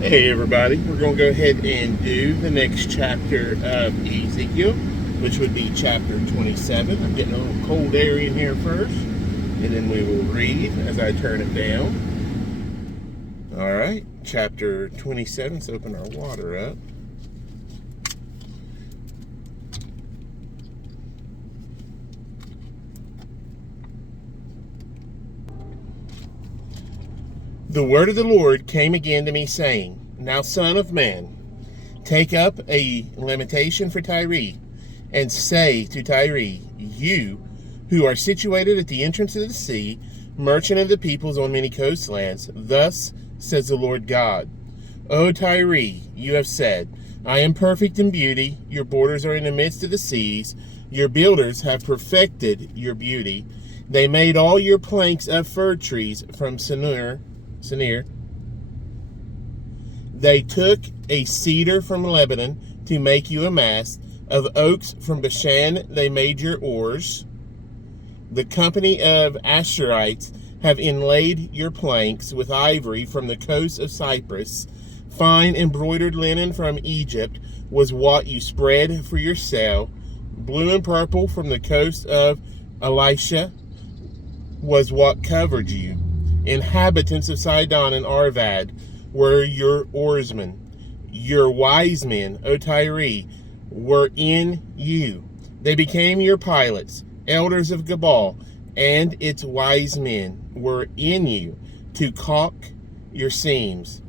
Hey everybody, we're going to go ahead and do the next chapter of Ezekiel, which would be chapter 27. I'm getting a little cold air in here first, and then we will read as I turn it down. Alright, chapter 27, let's open our water up. The word of the Lord came again to me, saying, Now, son of man, take up a lamentation for Tyre, and say to Tyre, You who are situated at the entrance of the sea, merchant of the peoples on many coastlands, thus says the Lord God, O Tyre, you have said, I am perfect in beauty, your borders are in the midst of the seas, your builders have perfected your beauty. They made all your planks of fir trees from Senir. They took a cedar from Lebanon to make you a mast. Of oaks from Bashan they made your oars. The company of Asherites have inlaid your planks with ivory from the coast of Cyprus. Fine embroidered linen from Egypt was what you spread for your sail. Blue and purple from the coast of Elisha was what covered you. Inhabitants of Sidon and Arvad were your oarsmen. Your wise men, O Tyre, were in you. They became your pilots. Elders of Gebal and its wise men were in you to caulk your seams.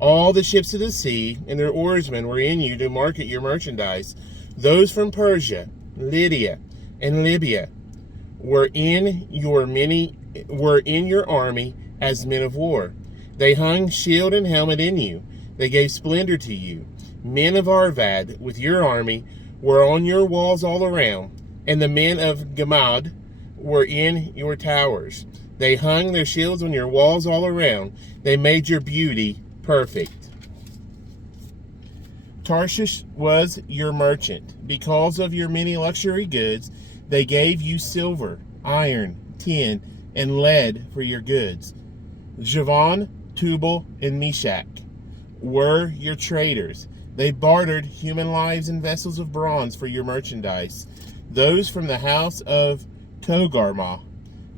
All the ships of the sea and their oarsmen were in you to market your merchandise. Those from Persia, Lydia, and Libya were in your army as men of war. They hung shield and helmet in you. They gave splendor to you. Men of Arvad with your army were on your walls all around, and the men of Gamad were in your towers. They hung their shields on your walls all around. They made your beauty perfect. Tarshish was your merchant. Because of your many luxury goods, they gave you silver, iron, tin, and lead for your goods. Javan, Tubal, and Meshach were your traders. They bartered human lives and vessels of bronze for your merchandise. Those from the house of Togarmah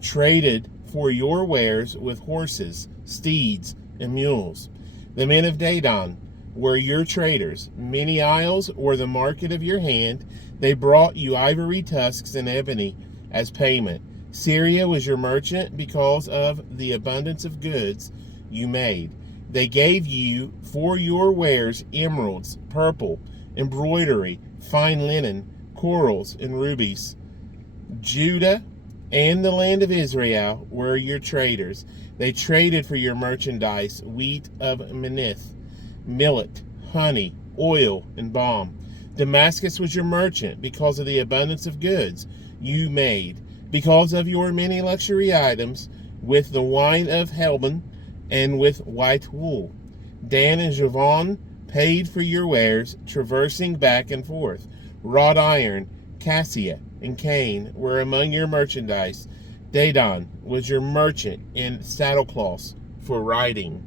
traded for your wares with horses, steeds, and mules. The men of Dedan were your traders. Many isles were the market of your hand. They brought you ivory tusks and ebony as payment. Syria was your merchant because of the abundance of goods you made. They gave you for your wares emeralds, purple, embroidery, fine linen, corals, and rubies. Judah and the land of Israel were your traders. They traded for your merchandise wheat of Menith, millet, honey, oil, and balm. Damascus was your merchant because of the abundance of goods you made, because of your many luxury items, with the wine of Helbon and with white wool. Dan and Javan paid for your wares, traversing back and forth. Wrought iron, cassia, and cane were among your merchandise. Dedan was your merchant in saddlecloths for riding.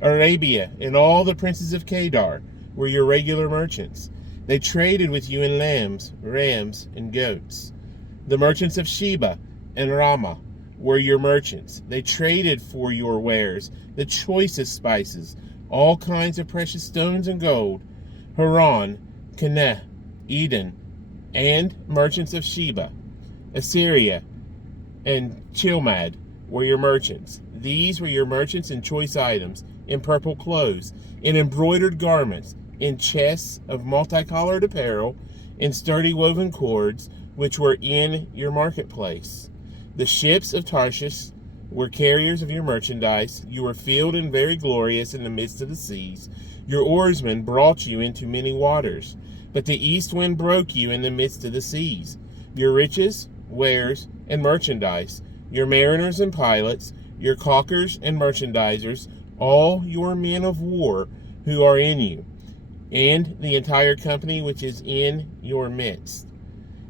Arabia and all the princes of Kedar were your regular merchants. They traded with you in lambs, rams, and goats. The merchants of Sheba and Ramah were your merchants. They traded for your wares, the choicest spices, all kinds of precious stones and gold. Haran, Caneh, Eden, and merchants of Sheba, Assyria, and Chilmad were your merchants. These were your merchants in choice items, in purple clothes, in embroidered garments, in chests of multicolored apparel, in sturdy woven cords, which were in your marketplace. The ships of Tarshish were carriers of your merchandise. You were filled and very glorious in the midst of the seas. Your oarsmen brought you into many waters, but the east wind broke you in the midst of the seas. Your riches, wares, and merchandise, your mariners and pilots, your caulkers and merchandisers, all your men of war who are in you, and the entire company which is in your midst,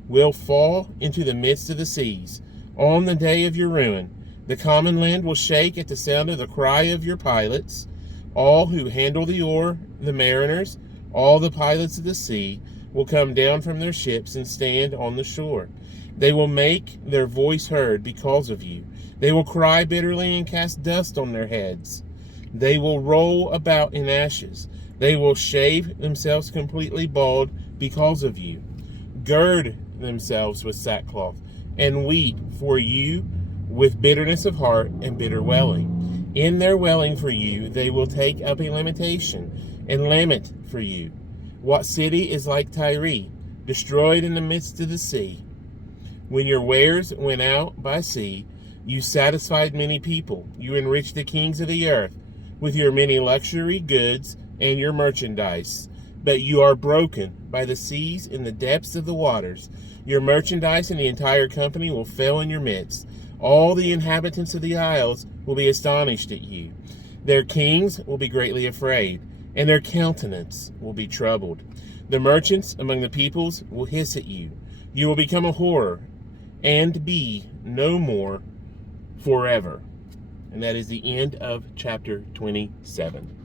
will fall into the midst of the seas on the day of your ruin. The common land will shake at the sound of the cry of your pilots. All who handle the oar, the mariners, all the pilots of the sea, will come down from their ships and stand on the shore. They will make their voice heard because of you. They will cry bitterly and cast dust on their heads. They will roll about in ashes. They will shave themselves completely bald because of you. Gird themselves with sackcloth and weep for you with bitterness of heart and bitter wailing. In their wailing for you, they will take up a lamentation and lament for you. What city is like Tyre, destroyed in the midst of the sea? When your wares went out by sea, you satisfied many people. You enriched the kings of the earth with your many luxury goods and your merchandise. But you are broken by the seas in the depths of the waters. Your merchandise and the entire company will fail in your midst. All the inhabitants of the isles will be astonished at you. Their kings will be greatly afraid, and their countenance will be troubled. The merchants among the peoples will hiss at you. You will become a horror and be no more forever. And that is the end of chapter 27.